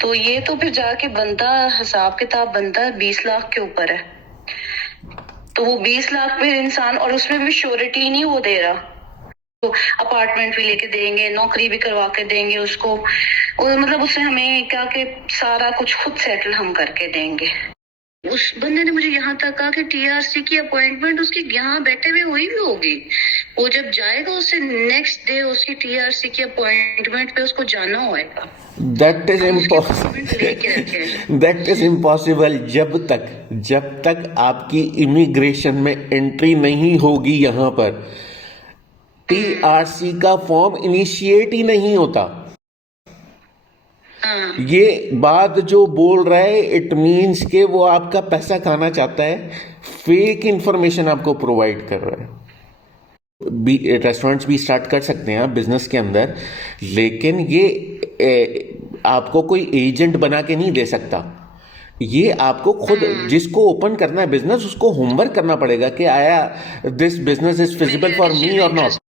तो ये तो फिर जाके बनता, हिसाब किताब बनता 20 लाख के ऊपर है। तो वो 20 लाख फिर इंसान, और उसमें भी श्योरिटी नहीं वो दे रहा। तो अपार्टमेंट भी लेके देंगे, नौकरी भी करवा के देंगे उसको, और मतलब उसने हमें क्या कि सारा कुछ खुद सेटल हम करके देंगे। उस बंदे ने मुझे यहाँ तक कहा कि टीआरसी की अपॉइंटमेंट उसकी यहाँ बैठे हुए हुई भी होगी। वो जब जाएगा उससे नेक्स्ट डे उसकी टीआरसी की अपॉइंटमेंट पे उसको जाना होगा। दैट इज हम उसकी अपॉइंटमेंट लेके रखे हैं। That is impossible. जब तक आपकी इमिग्रेशन में एंट्री नहीं होगी यहाँ पर, टीआरसी का फॉर्म इनिशिएट ही नहीं होता। ये बात जो बोल रहा है, इट मीन्स के वो आपका पैसा खाना चाहता है, फेक इंफॉर्मेशन आपको प्रोवाइड कर रहा है। रेस्टोरेंट्स भी स्टार्ट कर सकते हैं आप बिजनेस के अंदर, लेकिन ये आपको कोई एजेंट बना के नहीं दे सकता। ये आपको खुद, जिसको ओपन करना है बिजनेस, उसको होमवर्क करना पड़ेगा कि आया this business is feasible for me और नॉट।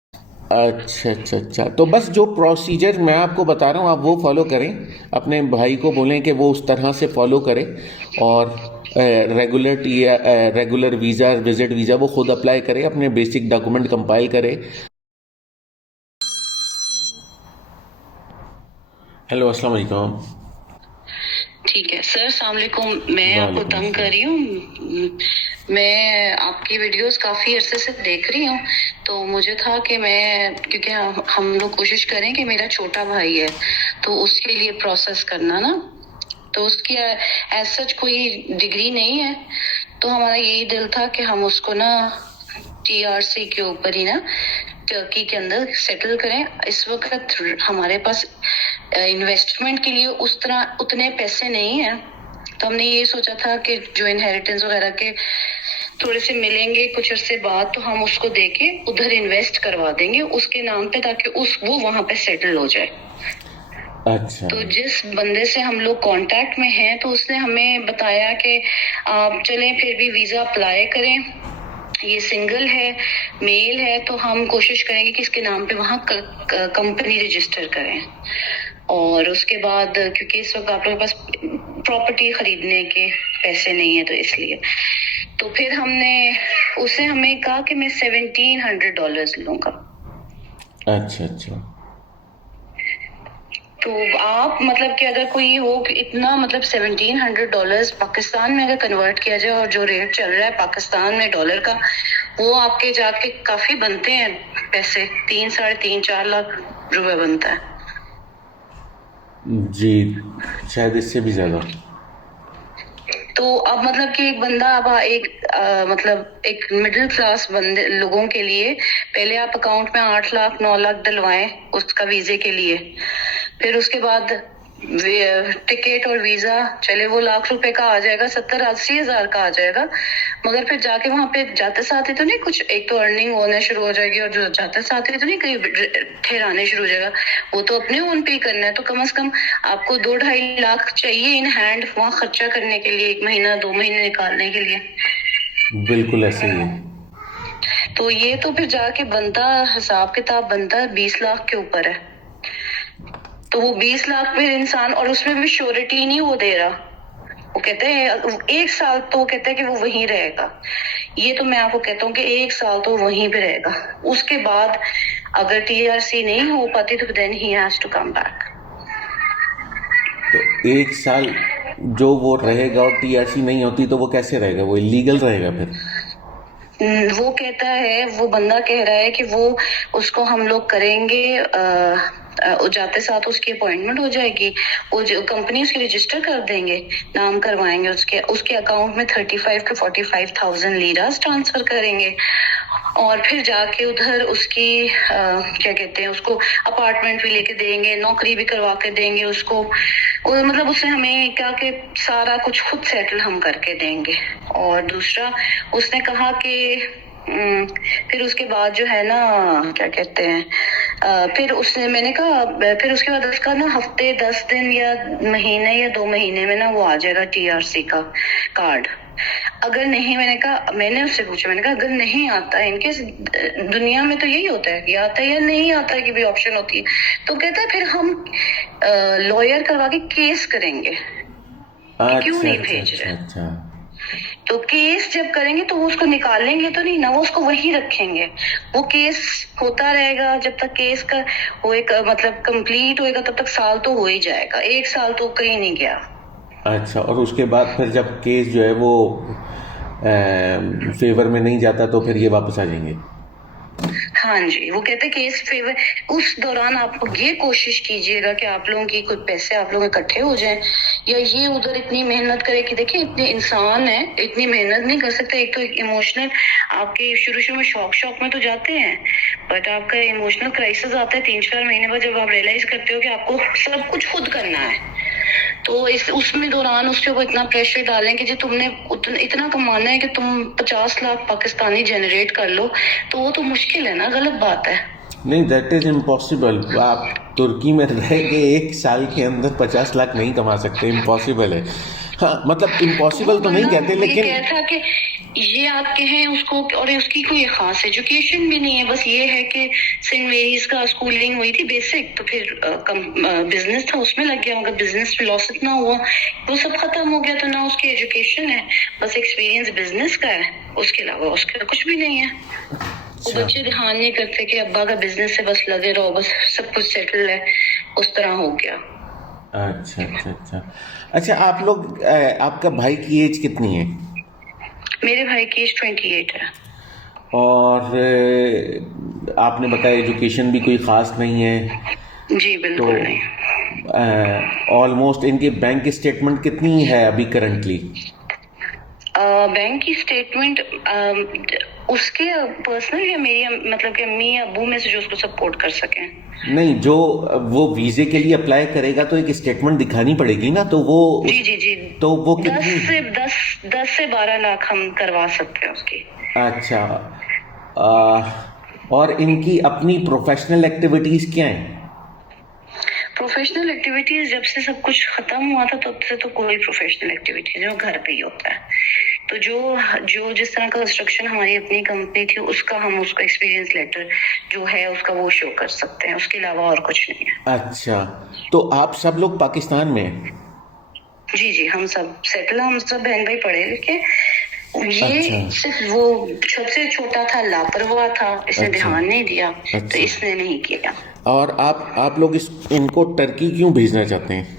अच्छा अच्छा अच्छा, तो बस जो प्रोसीजर मैं आपको बता रहा हूँ आप वो फॉलो करें। अपने भाई को बोलें कि वो उस तरह से फॉलो करे, और रेगुलर वीज़ा, विजिट वीज़ा वो खुद अप्लाई करे, अपने बेसिक डॉक्यूमेंट कंपाइल करे। हेलो, अस्सलाम वालेकुम। ठीक है सर, अस्सलाम वालेकुम। मैं आपको वालेकुम तंग कर रही हूँ। मैं आपकी वीडियोस काफी अरसे से देख रही हूँ, तो मुझे था कि मैं, क्योंकि हम लोग कोशिश करें कि मेरा छोटा भाई है तो उसके लिए प्रोसेस करना ना, तो उसकी एज सच कोई डिग्री नहीं है, तो हमारा यही दिल था कि हम उसको ना टीआरसी के ऊपर ही ना टर्की के अंदर सेटल करें। इस वक्त हमारे पास इन्वेस्टमेंट के लिए उस तरह उतने पैसे नहीं है, तो हमने ये सोचा था कि जो इनहेरिटेंस वगैरह के थोड़े से मिलेंगे कुछ अरसे बाद, तो हम उसको देके उधर इन्वेस्ट करवा देंगे उसके नाम पे, ताकि वो वहां पे सेटल हो जाए। अच्छा, तो जिस बंदे से हम लोग कांटेक्ट में हैं, तो उसने हमें बताया कि आप चलें फिर भी वीजा अप्लाई करें, ये सिंगल है, मेल है, तो हम कोशिश करेंगे कि इसके नाम पे वहाँ कंपनी रजिस्टर करें। और उसके बाद, क्योंकि इस वक्त आप लोगों के पास प्रॉपर्टी खरीदने के पैसे नहीं है, तो इसलिए तो फिर उसने हमें कहा कि मैं $1700 लूंगा। अच्छा अच्छा। तो आप मतलब कि अगर कोई हो कि इतना, मतलब $1700 पाकिस्तान में अगर कन्वर्ट किया जाए, और जो रेट चल रहा है पाकिस्तान में डॉलर का, वो आपके जाके काफी बनते हैं पैसे, 3, 3.5, 4 लाख रुपए बनता है जी, शायद इससे भी ज्यादा। तो अब मतलब कि एक बंदा, अब मतलब एक मिडिल क्लास बंदे लोगों के लिए, पहले आप अकाउंट में 8 लाख 9 लाख डलवाएं उसका वीजे के लिए, फिर उसके बाद टिकट और वीजा चले, वो लाख रुपए का आ जाएगा, 70-80 हजार का आ जाएगा, मगर फिर जाके वहां पे जाते साथ ही तो नहीं कुछ, एक तो अर्निंग होने शुरू हो जाएगी, और जो जाते साथ ही तो नहीं कहीं ठहराने शुरू हो जाएगा, वो तो अपने ओन पे करना है। तो कम से कम आपको 2-2.5 लाख चाहिए इन हैंड वहां खर्चा करने के लिए, 1 महीना 2 महीने निकालने के लिए। बिल्कुल ऐसे ही है। तो ये तो फिर जाके बनता, हिसाब किताब बनता 20 लाख के ऊपर है। तो वो 20 लाख फिर इंसान, और उसमें भी श्योरिटी नहीं वो दे रहा। वो कहते हैं 1 साल, तो वो कहते हैं कि वो वहीं रहेगा। ये तो मैं आपको कहता हूँ कि 1 साल तो वहीं पे रहेगा, उसके बाद अगर टीआरसी नहीं हो पाती तो then he has to come back. तो 1 साल जो वो रहेगा और टीआरसी नहीं होती तो वो कैसे रहेगा? वो इलीगल रहेगा फिर? वो कहता है, वो बंदा कह रहा है कि वो उसको हम लोग करेंगे, जाते साथ उसकी अपॉइंटमेंट हो जाएगी, वो जो कंपनी उसकी रजिस्टर कर देंगे, नाम करवाएंगे, उसके अकाउंट में 35,000 to 45,000 लीरास ट्रांसफर करेंगे, और फिर जाके उधर उसकी क्या कहते हैं, उसको अपार्टमेंट भी लेके देंगे, नौकरी भी करवा के देंगे उसको, और मतलब उसने हमें क्या कि सारा कुछ खुद सेटल हम करके देंगे। और दूसरा उसने कहा कि फिर उसके बाद जो है ना, क्या कहते हैं, मैंने कहा फिर उसके बाद उसका ना हफ्ते 10 दिन या महीने या 2 महीने में ना वो आ जाएगा टीआरसी का कार्ड। अगर नहीं, मैंने उससे पूछा, मैंने कहा अगर नहीं आता है, इनके दुनिया में तो यही होता है, या आता है या नहीं आता है की भी ऑप्शन होती है। तो कहता है फिर हम लॉयर करवा के केस करेंगे कि क्यों नहीं भेज रहे। अच्छा। तो केस जब करेंगे तो वो उसको निकालेंगे तो नहीं ना, वो उसको वही रखेंगे। वो केस होता रहेगा जब तक केस का होएगा, मतलब कंप्लीट होएगा, तब तक साल तो हो ही जाएगा। 1 साल तो कहीं नहीं गया। अच्छा, और उसके बाद फिर जब केस जो है वो फेवर में नहीं जाता तो फिर ये वापस आ जाएंगे। हाँ जी, वो कहते केस फेवर। उस दौरान आप ये कोशिश कीजिएगा कि आप लोगों की कुछ पैसे आप लोग इकट्ठे हो जाएं, या ये उधर इतनी मेहनत करे कि देखिए इतने इंसान है, इतनी मेहनत नहीं कर सकते। एक तो इमोशनल, आपके शुरू में शौक में तो जाते हैं, बट आपका इमोशनल क्राइसिस आता है 3-4 महीने बाद, जब आप रियलाइज करते हो कि आपको सब कुछ खुद करना है। तो उसमें दौरान उसके ऊपर इतना प्रेशर डालें कि जो तुमने इतना कमाना है कि तुम 50 लाख पाकिस्तानी जनरेट कर लो, तो वो तो मुश्किल है ना, गलत बात है। नहीं, दैट इज इम्पॉसिबल। आप तुर्की में रह के 1 साल के अंदर 50 लाख नहीं कमा सकते, इम्पॉसिबल है। हाँ, मतलब इम्पॉसिबल तो नहीं कहते, लेकिन ये था कि ये आपके हैं उसको, और उसकी कोई खास एजुकेशन भी नहीं है, बस ये है कि सेंट मेरीज का स्कूलिंग हुई थी बेसिक, तो फिर बिजनेस था उसमें लग गया। अगर बिजनेस में लॉस इतना हुआ, वो सब खत्म हो गया, तो ना उसकी एजुकेशन है, बस एक्सपीरियंस बिजनेस का है, उसके अलावा उसका कुछ भी नहीं है। वो बच्चे ध्यान नहीं करते कि अब्बा का बिजनेस है, बस लगे रहो, बस सब कुछ सेटल है, उस तरह हो गया। अच्छा, आप लोग आपका भाई की एज कितनी है? मेरे भाई की एज 28 है। और आपने बताया एजुकेशन भी कोई खास नहीं है। जी बिल्कुल तो नहीं। ऑलमोस्ट इनके बैंक स्टेटमेंट कितनी है अभी करंटली? बैंक की स्टेटमेंट उसके पर्सनल या मेरी, मतलब कि अम्मी या अबू में से जो उसको सपोर्ट कर सकें? नहीं, जो वो वीजे के लिए अप्लाई करेगा तो एक स्टेटमेंट दिखानी पड़ेगी ना, तो वो जी तो वो कितनी? 10 से 12 लाख हम करवा सकते हैं उसकी। अच्छा। और इनकी अपनी प्रोफेशनल एक्टिविटीज क्या हैं? प्रोफेशनल एक्टिविटीज जब से सब कुछ खत्म हुआ था तब से तो कोई प्रोफेशनल एक्टिविटीज जो घर पे ही होता है। तो जो जिस तरह का कंस्ट्रक्शन हमारी अपनी कंपनी थी, उसका हम उसका एक्सपीरियंस लेटर जो है उसका वो शो कर सकते हैं, उसके अलावा और कुछ नहीं है। अच्छा, तो आप सब लोग पाकिस्तान में हैं? जी, हम सब सेटल, हम सब बहन भाई पढ़े लिखे। ये अच्छा। सिर्फ वो सबसे छोटा था, लापरवाह था, इसने अच्छा। ध्यान नहीं दिया, तो अच्छा। इसने नहीं किया। और आप लोग इनको टर्की क्यों भेजना चाहते हैं?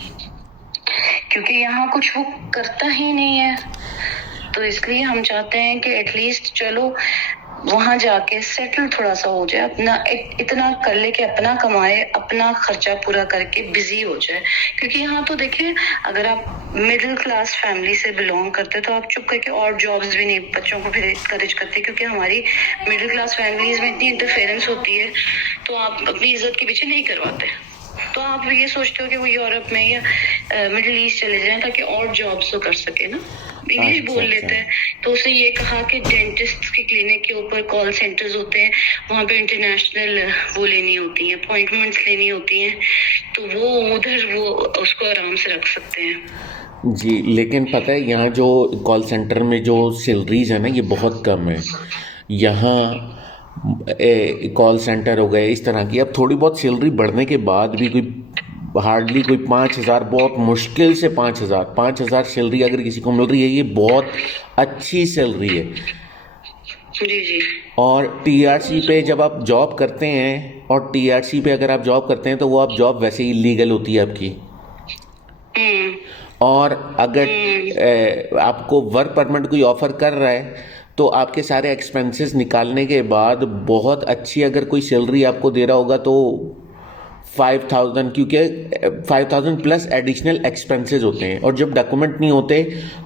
क्योंकि यहाँ कुछ वो करता ही नहीं है, तो इसलिए हम चाहते हैं कि एटलीस्ट चलो वहां जाके सेटल थोड़ा सा हो जाए, अपना इतना कर ले कि अपना कमाए, अपना खर्चा पूरा करके बिजी हो जाए। क्योंकि यहाँ तो देखिए, अगर आप मिडिल क्लास फैमिली से बिलोंग करते तो आप चुप करके और जॉब्स भी नहीं बच्चों को फिर इनकरेज करते, क्योंकि हमारी मिडिल क्लास फैमिलीज में इतनी इंटरफेरेंस होती है, तो आप अपनी इज्जत के पीछे नहीं करवाते। तो आप ये सोचते हो कि वो यूरोप में या मिडिल ईस्ट चले जाएं ताकि और जॉब्स तो कर सके ना, इंग्लिश बोल लेते हैं। तो उसे ये कहा कि डेंटिस्ट की क्लिनिक के ऊपर कॉल सेंटर्स होते हैं, वहाँ पे इंटरनेशनल वो लेनी होती है, अपॉइंटमेंट्स लेनी होती हैं, तो वो उधर वो उसको आराम से रख सकते हैं। जी, लेकिन पता है यहाँ जो कॉल सेंटर में जो सैलरीज है ना, ये बहुत कम है। यहाँ कॉल सेंटर हो गए इस तरह की, अब थोड़ी बहुत सैलरी बढ़ने के बाद भी कोई हार्डली कोई 5,000, बहुत मुश्किल से 5,000 सैलरी अगर किसी को मिल रही है, ये बहुत अच्छी सैलरी है। जी। और टीआरसी पे जब आप जॉब करते हैं, और टीआरसी पे अगर आप जॉब करते हैं तो वो आप जॉब वैसे ही लीगल होती है आपकी। और अगर आपको वर्क परमिट कोई ऑफर कर रहा है तो आपके सारे एक्सपेंसेस निकालने के बाद बहुत अच्छी अगर कोई सैलरी आपको दे रहा होगा तो 5,000, क्योंकि 5,000 प्लस एडिशनल एक्सपेंसेस होते हैं, और जब डॉक्यूमेंट नहीं होते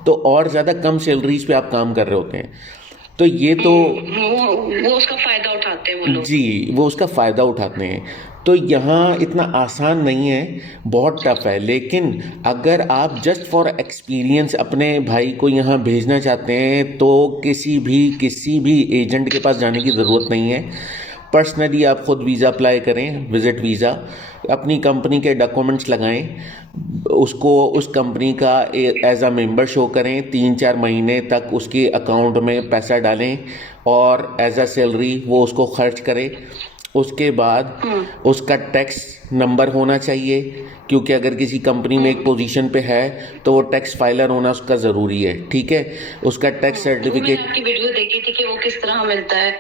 तो और ज़्यादा कम सैलरीज पे आप काम कर रहे होते हैं। तो ये तो वो उसका फायदा उठाते हैं वो लोग। जी, वो उसका फ़ायदा उठाते हैं। तो यहाँ इतना आसान नहीं है, बहुत टफ है। लेकिन अगर आप जस्ट फॉर एक्सपीरियंस अपने भाई को यहाँ भेजना चाहते हैं तो किसी भी एजेंट के पास जाने की ज़रूरत नहीं है। पर्सनली आप खुद वीज़ा अप्लाई करें, विज़िट वीज़ा, अपनी कंपनी के डॉक्यूमेंट्स लगाएं, उसको उस कंपनी का एज अ मेंबर शो करें, 3-4 महीने तक उसके अकाउंट में पैसा डालें और एज अ सैलरी वो उसको खर्च करे। उसके बाद उसका टैक्स नंबर होना चाहिए, क्योंकि अगर किसी कंपनी में एक पोजीशन पे है तो वो टैक्स फाइलर होना उसका ज़रूरी है, ठीक है। उसका टैक्स वो मैंने सर्टिफिकेट, आपकी वीडियो देखी थी कि वो किस तरह मिलता है,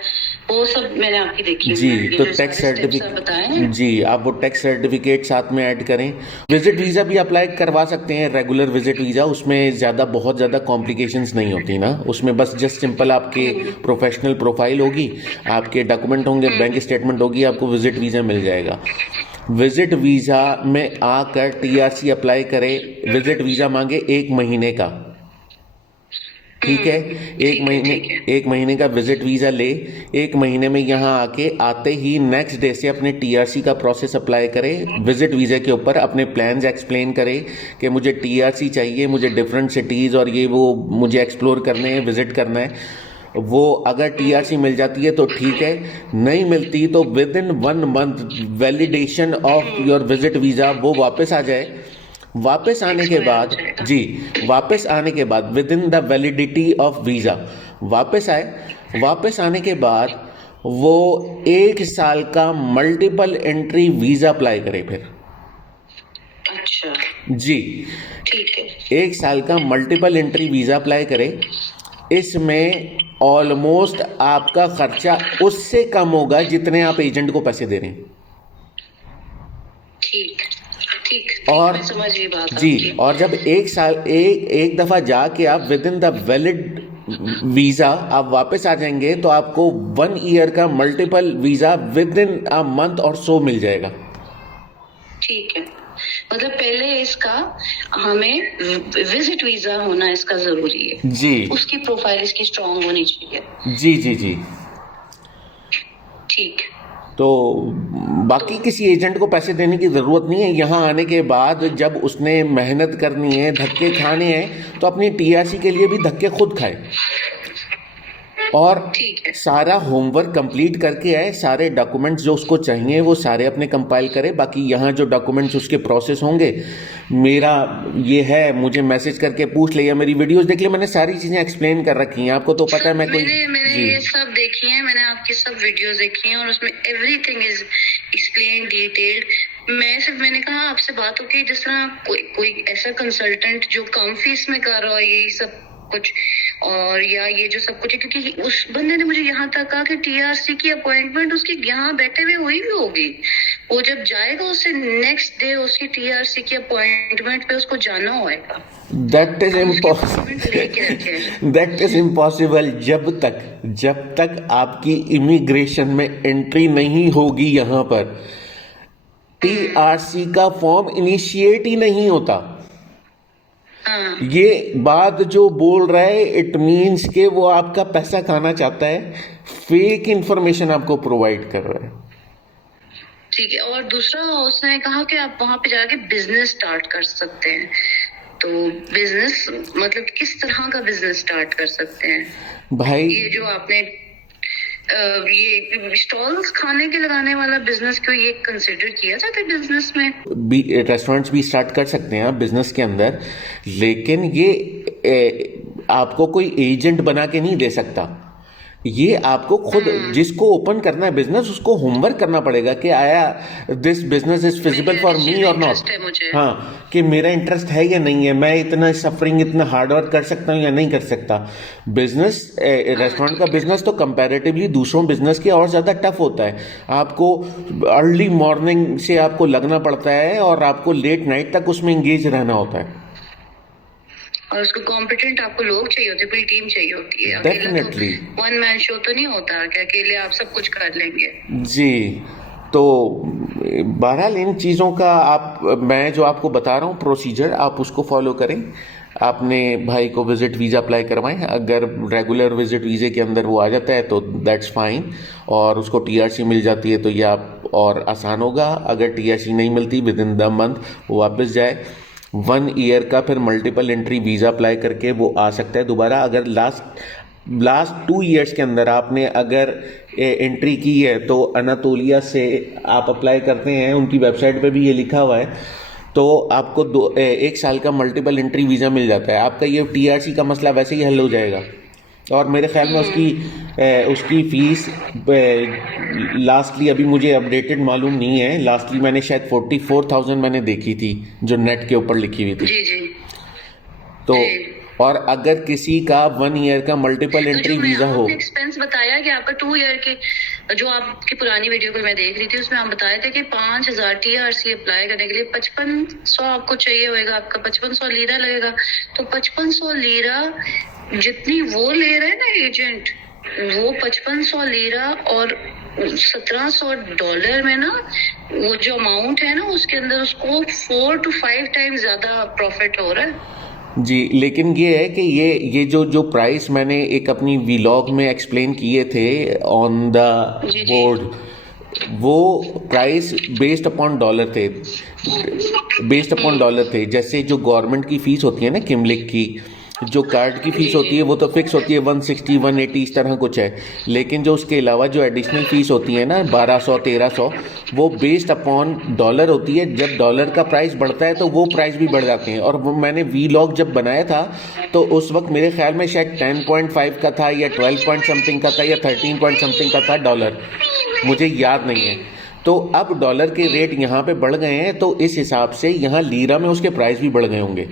वो सब मैंने आपकी देखी जी, हुई है, ये तो जो टैक्स सारे स्टेप्स आप बताए हैं। सर्टिफिकेट, जी, आप वो टैक्स सर्टिफिकेट साथ में ऐड करें। विजिट वीज़ा भी अप्लाई करवा सकते हैं, रेगुलर विजिट वीज़ा, उसमें बहुत ज़्यादा कॉम्प्लिकेशंस नहीं होती ना, उसमें बस जस्ट सिंपल आपके प्रोफेशनल प्रोफाइल होगी, आपके डॉक्यूमेंट होंगे, बैंक स्टेटमेंट होगी, आपको विजिट वीज़ा मिल जाएगा। विजिट वीज़ा में आकर टीआरसी अप्लाई करें। विजिट वीज़ा मांगे 1 महीने का, ठीक है। एक महीने का विजिट वीज़ा ले, 1 महीने में यहाँ आते ही नेक्स्ट डे से अपने टीआरसी का प्रोसेस अप्लाई करें। विजिट वीज़ा के ऊपर अपने प्लान्स एक्सप्लेन करें कि मुझे टीआरसी चाहिए, मुझे डिफरेंट सिटीज़ और ये वो मुझे एक्सप्लोर करने हैं, विजिट करना है। वो अगर टीआरसी मिल जाती है तो ठीक है, नहीं मिलती तो with in 1 month validation of your visit visa वो वापस आ जाए। वापस आने के बाद, जी, वापस आने के बाद with in the validity of visa वापस आए। वापस आने के बाद वो 1 साल का मल्टीपल एंट्री वीज़ा अप्लाई करे फिर। अच्छा, जी, ठीक है। 1 साल का मल्टीपल एंट्री वीज़ा अप्लाई करे। इसमें ऑलमोस्ट आपका खर्चा उससे कम होगा जितने आप एजेंट को पैसे दे रहे हैं। ठीक ठीक, और मैं समझ गई बात जी, आपकी। और जब एक दफ़ा जाके आप with in the valid visa आप वापस आ जाएंगे तो आपको 1 ईयर का multiple visa with in a month और सो मिल जाएगा। ठीक है, मतलब पहले इसका हमें विजिट वीजा होना इसका जरूरी है, जी, उसकी प्रोफाइल इसकी स्ट्रांग होनी चाहिए। जी, जी, जी। ठीक। तो बाकी किसी एजेंट को पैसे देने की ज़रूरत नहीं है। यहाँ आने के बाद जब उसने मेहनत करनी है, धक्के खाने हैं, तो अपनी टीआरसी के लिए भी धक्के खुद खाए और सारा होमवर्क कंप्लीट करके आए। सारे डॉक्यूमेंट्स जो उसको चाहिए वो सारे अपने कंपाइल करे। बाकी यहाँ जो डॉक्यूमेंट्स उसके प्रोसेस होंगे, मेरा ये है, मुझे मैसेज करके पूछ ले या मेरी वीडियोस देख ले, मैंने सारी चीज़ें एक्सप्लेन कर रखी हैं। आपको तो पता है मैंने ये सब देखी है, मैंने आपकी सब वीडियोस देखी हैं और उसमें एवरीथिंग इज एक्सप्लेन डिटेल्ड। मैंने कहा आपसे बात हो कि जिस तरह कोई ऐसा कंसल्टेंट जो कम फीस में कर रहा है यही सब कुछ, और या ये जो सब कुछ है, क्योंकि उस बंदे ने मुझे यहाँ तक कहा कि टीआरसी की अपॉइंटमेंट उसकी यहाँ बैठे हुए हुई भी होगी। वो जब जाएगा उससे नेक्स्ट डे उसकी टीआरसी की अपॉइंटमेंट पे उसको जाना होगा। दैट इज इम्पॉसिबल जब तक आपकी इमिग्रेशन में एंट्री नहीं होगी। यहाँ पर टीआरसी का फॉर्म इनिशिएट ही नहीं होता। ये बात जो बोल रहा है इट मीन्स के वो आपका पैसा खाना चाहता है, फेक इंफॉर्मेशन आपको प्रोवाइड कर रहा है। ठीक है, और दूसरा उसने कहा कि आप वहां पे जाके बिजनेस स्टार्ट कर सकते हैं। तो बिजनेस मतलब किस तरह का बिजनेस स्टार्ट कर सकते हैं भाई? ये जो आपने ये स्टॉल्स खाने के लगाने वाला बिजनेस, क्यों ये कंसिडर किया जाता है बिजनेस में? रेस्टोरेंट्स भी स्टार्ट कर सकते हैं आप बिजनेस के अंदर, लेकिन ये आपको कोई एजेंट बना के नहीं दे सकता। ये आपको खुद जिसको ओपन करना है बिजनेस उसको होमवर्क करना पड़ेगा कि आया this business is feasible for me और नॉट। हाँ, कि मेरा इंटरेस्ट है या नहीं है, मैं इतना सफरिंग इतना हार्ड वर्क कर सकता हूँ या नहीं कर सकता। बिजनेस, रेस्टोरेंट का बिजनेस तो कंपैरेटिवली दूसरों बिजनेस के और ज़्यादा टफ होता है। आपको अर्ली मॉर्निंग से आपको लगना पड़ता है और आपको लेट नाइट तक उसमें इंगेज रहना होता है और उसको कॉम्पिटेंट आपको लोग चाहिए होते, पूरी टीम चाहिए होती है। डेफिनेटली वन मैन शो तो नहीं होता कि अकेले आप सब कुछ कर लेंगे। जी, तो बहरहाल इन चीज़ों का मैं जो आपको बता रहा हूँ प्रोसीजर, आप उसको फॉलो करें। आपने भाई को विजिट वीज़ा अप्लाई करवाएं। अगर रेगुलर विजिट वीज़े के अंदर वो आ जाता है तो दैट्स फाइन, और उसको टीआरसी मिल जाती है तो ये आप और आसान होगा। अगर टीआरसी नहीं मिलती विद इन द मंथ वो वापस जाए। 1 ईयर का फिर मल्टीपल एंट्री वीज़ा अप्लाई करके वो आ सकता है दोबारा। अगर लास्ट लास्ट 2 इयर्स के अंदर आपने अगर एंट्री की है तो अनातोलिया से आप अप्लाई करते हैं, उनकी वेबसाइट पे भी ये लिखा हुआ है, तो आपको 1 साल का मल्टीपल एंट्री वीज़ा मिल जाता है। आपका ये टीआरसी का मसला वैसे ही हल हो जाएगा। और मेरे ख्याल में उसकी फ़ीस लास्टली अभी मुझे अपडेटेड मालूम नहीं है, लास्टली मैंने शायद 44,000 मैंने देखी थी जो नेट के ऊपर लिखी हुई थी। जी जी। तो और अगर किसी का 1 ईयर का मल्टीपल एंट्री वीज़ा हो, एक्सपेंस बताया कि आपका 2 ईयर के, जो आपकी पुरानी वीडियो को मैं देख रही थी उसमें आप बताए थे कि 5,000 टीआरसी अप्लाई करने के लिए 5500 आपको चाहिए होगा, आपका 5500 लीरा लगेगा। तो 5500 लीरा जितनी वो ले रहे हैं ना एजेंट, वो 5500 लीरा और $1,700 में ना, वो जो अमाउंट है ना उसके अंदर उसको 4 to 5 टाइम्स ज्यादा प्रॉफिट हो रहा है। जी। लेकिन ये है कि ये जो प्राइस मैंने एक अपनी व्लॉग में एक्सप्लेन किए थे ऑन द बोर्ड, वो प्राइस बेस्ड अपॉन डॉलर थे। जैसे जो गवर्नमेंट की फ़ीस होती है ना, किमलिक की जो कार्ड की फ़ीस होती है वो तो फिक्स होती है, 160 180 इस तरह कुछ है। लेकिन जो उसके अलावा जो एडिशनल फ़ीस होती है ना 1200 1300, वो बेस्ड अपॉन डॉलर होती है। जब डॉलर का प्राइस बढ़ता है तो वो प्राइस भी बढ़ जाते हैं। और वो मैंने वीलॉग जब बनाया था तो उस वक्त मेरे ख्याल में शायद 10.5 का था या 12 पॉइंट समथिंग का था या 13 पॉइंट समथिंग का था डॉलर, मुझे याद नहीं है। तो अब डॉलर के रेट यहाँ पे बढ़ गए हैं, तो इस हिसाब से यहाँ लीरा में उसके प्राइस भी बढ़ गए होंगे।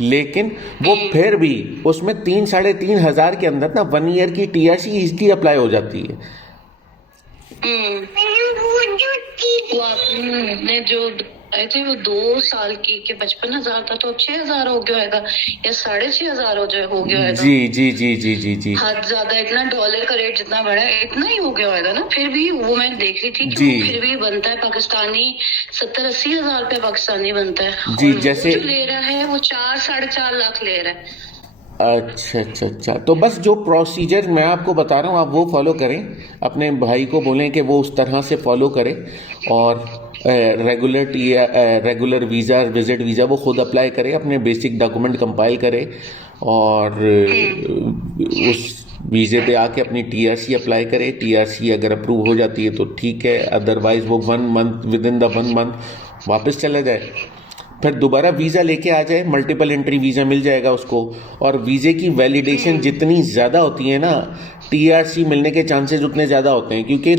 लेकिन वो फिर भी उसमें 3-3.5 हज़ार के अंदर ना 1 ईयर की टीआरसी इजीली अप्लाई हो जाती है। वो आपने जो बताए थे वो 2 साल की के 55,000 था, तो अब 6,000 हो गया होगा या 6,500 हो गया होगा। जी जी जी जी जी जी। हद ज्यादा, इतना डॉलर का रेट जितना बढ़ा है इतना ही हो गया होगा ना। फिर भी वो मैं देख रही थी कि जी। वो फिर भी बनता है पाकिस्तानी 70-80 हजार रुपये पाकिस्तानी बनता है। जी। और जैसे जो ले रहा है वो 4-4.5 लाख ले रहा है। अच्छा। तो बस जो प्रोसीजर मैं आपको बता रहा हूँ आप वो फॉलो करें, अपने भाई को बोलें कि वो उस तरह से फॉलो करे, और रेगुलर वीज़ा, विजिट वीज़ा वो खुद अप्लाई करे, अपने बेसिक डॉक्यूमेंट कंपाइल करे, और उस वीज़े पे आके अपनी टीआरसी अप्लाई करे। टीआरसी अगर अप्रूव हो जाती है तो ठीक है, अदरवाइज़ वो 1 month, with in the 1 month वापस चला जाए, फिर दोबारा वीज़ा लेके आ जाए, मल्टीपल एंट्री वीज़ा मिल जाएगा उसको। और वीज़े की वैलिडेशन जितनी ज़्यादा होती है ना, टीआरसी मिलने के चांसेस उतने ज़्यादा होते हैं, क्योंकि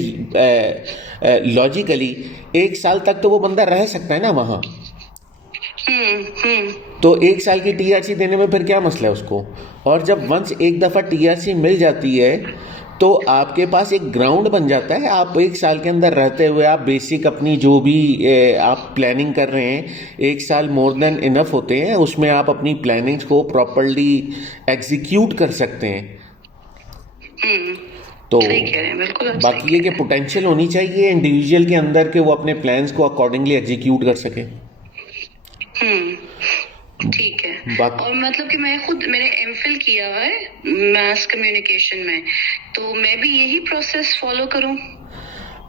लॉजिकली 1 साल तक तो वो बंदा रह सकता है ना वहाँ। तो 1 साल की टीआरसी देने में फिर क्या मसला है उसको। और जब वंस एक दफ़ा टीआरसी मिल जाती है तो आपके पास एक ग्राउंड बन जाता है। आप 1 साल के अंदर रहते हुए आप बेसिक अपनी जो भी आप प्लानिंग कर रहे हैं, 1 साल मोर देन इनफ होते हैं, उसमें आप अपनी प्लानिंग्स को प्रॉपर्ली एग्जीक्यूट कर सकते हैं। तो बाकी ये कि पोटेंशियल होनी चाहिए इंडिविजुअल के अंदर कि वो अपने प्लान्स को अकॉर्डिंगली एग्जीक्यूट कर सके। ठीक है। और मतलब कि मैंने एमफिल किया हुआ है मास कम्युनिकेशन में, तो मैं भी यही प्रोसेस फॉलो करूं?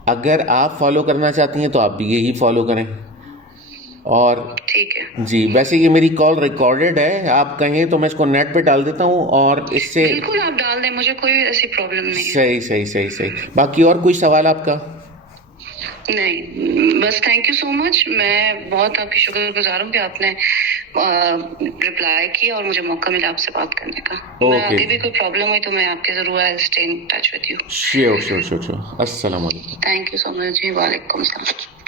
अगर आप फॉलो करना चाहती हैं तो आप भी यही फॉलो करें। और ठीक है जी, वैसे ये मेरी कॉल रिकॉर्डेड है, आप कहें तो मैं इसको नेट पे डाल देता हूँ, और इससे बिल्कुल आप डाल दें, मुझे कोई ऐसी प्रॉब्लम नहीं है। सही। बाकी और कोई सवाल आपका? नहीं, बस थैंक यू सो मच। मैं बहुत आपकी शुक्रगुजार हूँ कि आपने रिप्लाई किया और मुझे मौका मिला आपसे बात करने का। मैं आगे भी कोई प्रॉब्लम हुई तो मैं आपके जरूर I stay in touch with you. Sure. अस्सलाम वालेकुम। थैंक यू सो मच जी। वालेकुम सलाम।